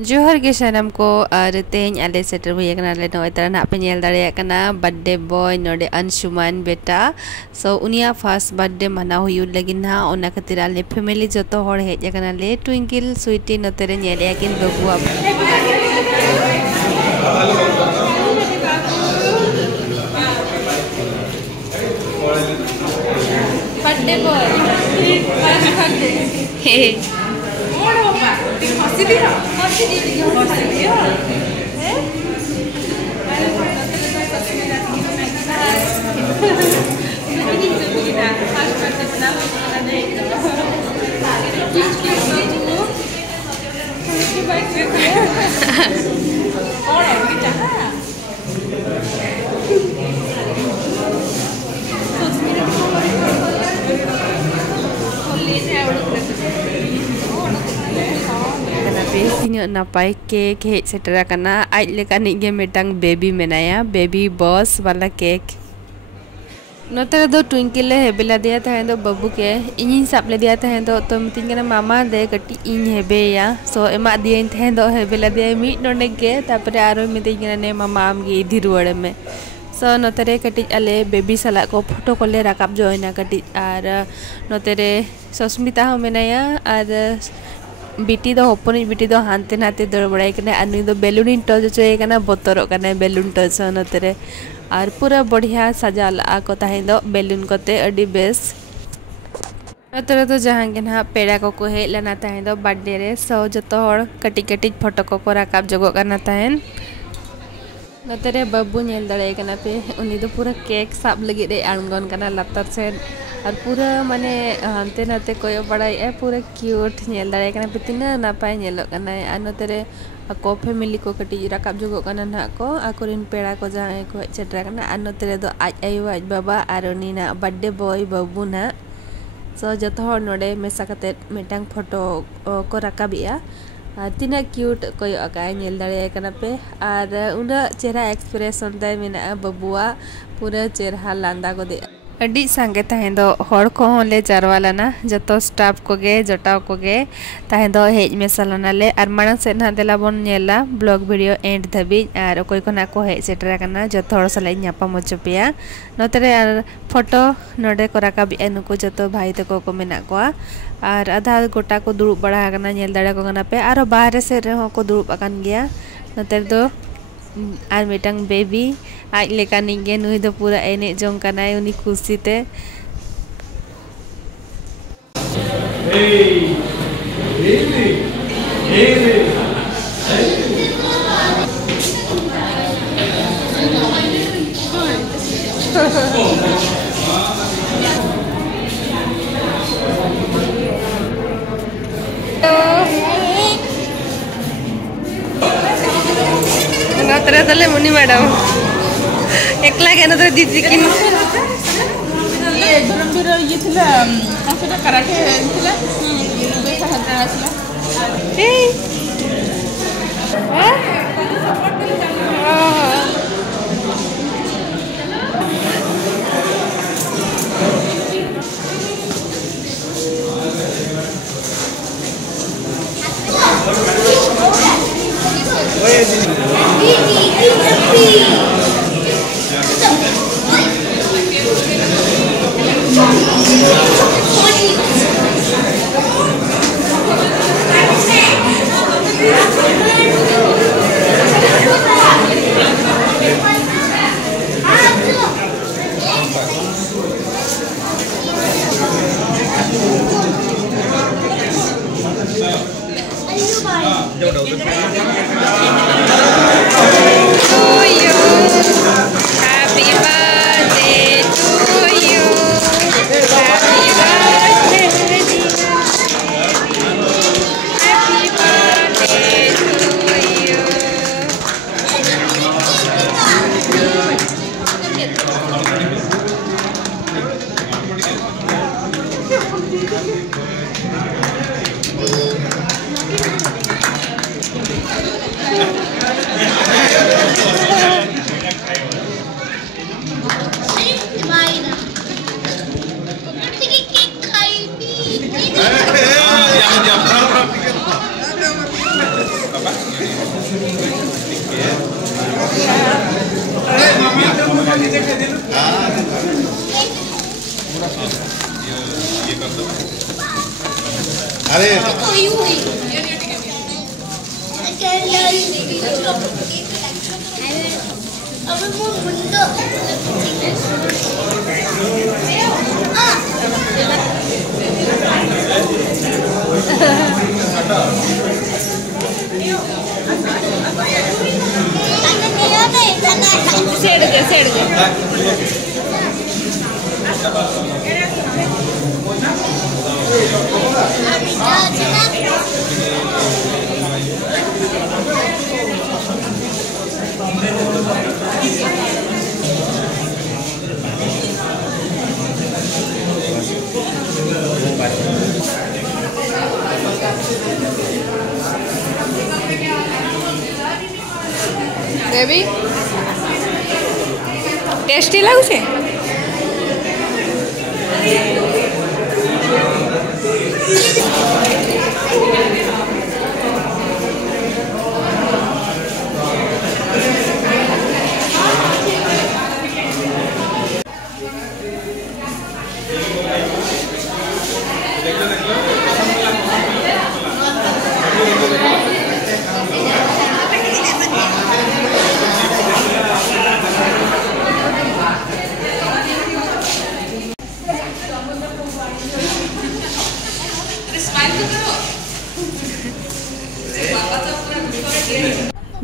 जोहर के सनम को और तेज आले सेटर हुई ले नोय तरह ना पे नेल दाड़े कना बर्थडे बॉय नोडे अंशुमान बेटा सो उनिया फर्स्ट बर्थडे मना हुई लगी ना ओना खातिर आले फैमिली जतो हर हेज कना ले ट्विंकल स्वीटी नोतेरे नेल याकिन बबुआ बर्थडे बॉय हे हसी दियो Tinyo napai cake hej setera kana aj lekani ge metang baby menaya baby boss wala cake नोतेरे दो ट्विंकल ले हेबेला दिया था तो बब्बू के इन सब ले दिया था तो मिटिंग के मामा दे कटी इन हेबे या सो एमा दिया थे तो हेबेला दिया मीट नोने के तापरे आरो मिटिंग ने मामा आम गे इधि रुवाड़े में सो नोतेरे कटी अले बेबी सला को फोटो को ले राकाब जोइना कटी आर नोतेरे सस्मिता हो मेनाया आर बिटी दो हपनी बिटी दो हानते नाते दौड़ बड़ाई कने आर नुई दो बेलून टच चोए कना बोतरो कने बेलून टच नोतेरे और पूरा बढ़िया सजाल आको ताहें दो बेलून कोते अडी बेस नोतेरे तो जहां के ना पेड़ा को हेज लेना ताहें दो बर्थडे रे सो जतो हर कटी कटी फोटो को राकाब जगो करना ताहें नोतेरे बब्बू नेल दड़े कना पे उनी दो पूरा केक साब लगी रे आंगन कना लतर से और पूरा माने हानते नाते कोयो बड़ाई ए पूरा क्यूट नेल दड़े कना पे तिना नापाय नेलो कना आ नोतेरे को फैमिली को कटी राकाब जगो कना ना को आकोरिन पेड़ा को जहां को चेट्रा कना आ नोतेरे दो आज आयु आज बाबा आर उनी ना बर्थडे बॉय बब्बू ना सो जतो हर नोडे मेसा कते मेटांग फोटो को राकाबिया तीना क्यूट कोई अकाय नेल दाड़े कना पे और उना चेहरा एक्सप्रेशन दे मेना बबुआ पूरा चेहरा लांदा को दे अडी संगे ताहें दो हर को ले जारवाला ना जतो स्टाफ को गे जटाव को गे ताहें दो हेज मेसालना ले और मांग से ना देला बन नेला ब्लॉग वीडियो एंड धबी और कोई कोना को हेज सेटरा कना जतो हर सलाई न्यापा मचपिया नोतरे फोटो नोडे को राकाब एनुको जतो भाई तको को मेना को और आधा गोटा को दुड़ुब बड़ा कना नेल दाड़े को कना पे आरो बाहर से रहो को दुड़ुब अकान गया नोतेर दो आर मेटांग बेबी आज लेकानी गे नुई दो पूरा एने जों कना उनी खुशी ते नोतरे तले मुनी मैडम एकला के नोतरे दीदी की ये धर्मवीर ये थिला कासेटा कराटे थिला बेसा हता आसला ए Apa? बेबी टेस्टी लगुचे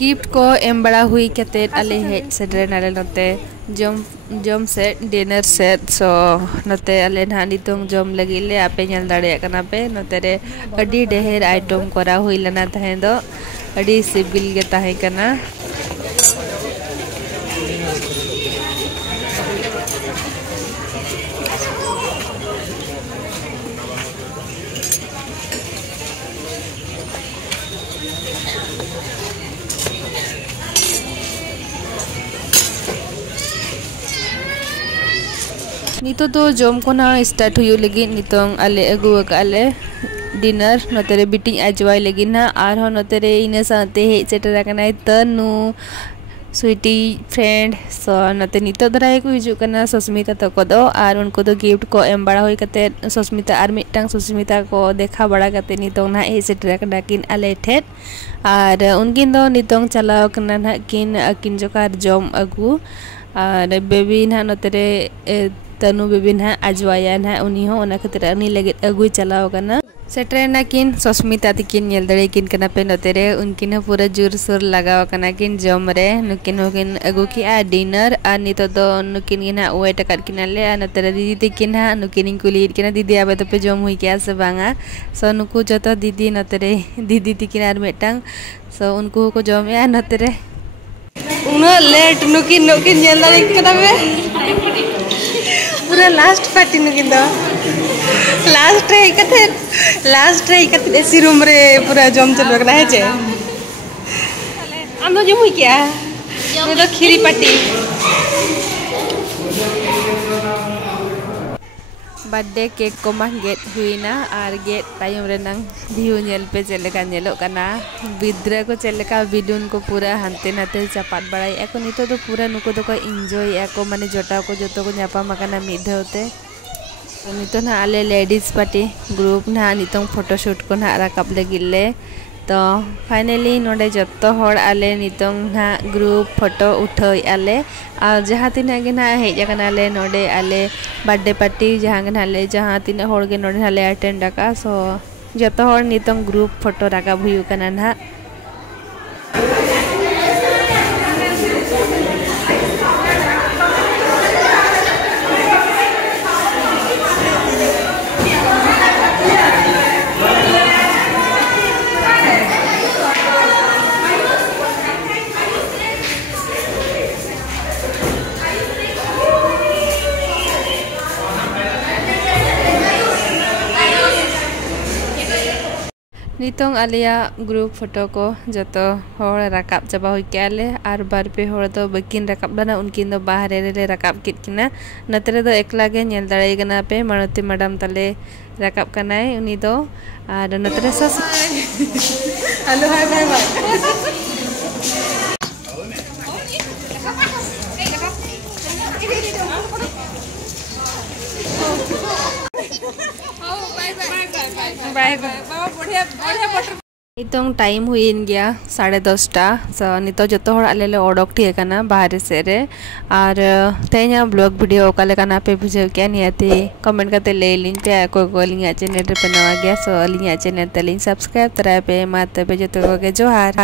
गिफ्ट को एम बड़ा हुई कते आले हेज सेडरे नाले नते जम से डिनर सेट सो नते आले ना नितों जम लगी ले आपे ñal दाड़े कना पे नते रे अडी ढेर आइटम करा हुई लना तहे दो अडी सिबिल गे तहे कना नितो तो जम को ना स्टार्ट हुई लगी नितों आले अगु आले डिनर नतरे बिटिंग आजवाई लगी ना आर हो नतरे इने साथे हे सेटरा कना तनु स्वीटी फ्रेंड सो नते नितो दराय को हिजु कना सस्मिता तको दो आर उनको तो गिफ्ट को एम बड़ा होई कते सस्मिता आर मिटांग सस्मिता को देखा बड़ा कते नितो ना हे सेटरा कना किन आले ठेट आर उनकिन दो नितों चलाव कना ना किन अकिन जोकार जम अगु आर बेबी ना नतरे तनु बेबी ना आजवाया ना उनी हो ओना खतिर उनी लगे अगुई चलाव कना सेटरेना किन सस्मिता तिकिन नेल दड़े किन कना पे नतेरे उनकिन पूरा जोर सोर लगाव कना किन जम रे नुकिन होकिन अगु की आ डिनर आ नितो दो नुकिन गिना वेट कर किनाले आ नतेरे दीदी तिकिन हा नुकिन कुली किना दीदी आबे तो पे जम हुई क्या से बांगा सो नुकु जतो दीदी नतेरे दीदी तिकिन आर मेटांग सो उनको को जम या नतेरे उनो लेट नुकिन नेल दड़े कना पे पूरा लास्ट पार्टी नुकिन दो लास्ट रे कथे एसी रूम रे पूरा जम चल रहा है जे आंदो जम हुई क्या तो खीरी पार्टी बर्थडे केक को मा गेट हुईना आर गेट तायम रे नंग भिउ नेल पे चलेका नेलो कना बिद्रा को चलेका बिडुन को पूरा हंते नाते चपाट बड़ाई एको नितो तो पूरा नुको तो को एंजॉय एको माने जोटा को जतो को न्यापा मकाना मिधोते नितो ना आले लेडीज पार्टी ग्रुप ना नितो फोटोशूट को ना राकाब लगिले तो फाइनली नोडे जतो होड़ आले नितो ना ग्रुप फोटो उठाई आले और जहाँ तीना गे ना हेज आले नोडे आले बर्थडे पार्टी जहाँ गे नाले जहाँ तीना होड़ गे नोडे नाले अटेंड का सो जतो होड़ नितो ग्रुप फोटो राकाब हुई कना ना नितों आलिया ग्रुप फोटो को जतो होड़ राकाब चाबा हुई केले आर बार पे होड़ तो बकिन राकाब दाना उनकिन दो बाहरे रे राकाब कित किना नतरे दो एकला गे नेल दाड़ाई गना पे मानती मैडम तले राकाब कनाय उनी दो आर नतरे सस hello hi bye bye bye bye bye नितों टाइम हुईन गया 10:30 सो नितो जतो हर आले ओडोक ठीक है बाहर से रे और तेना ब्लॉग वीडियो ओकालेकाना पे बुझे क्या नियाते कमेंट करते ले लिन पे को लिंग चैनल पे नवा गया सो लिंग चैनल तलिंग सब्सक्राइब तरा पे माते पे जतो के जोहार।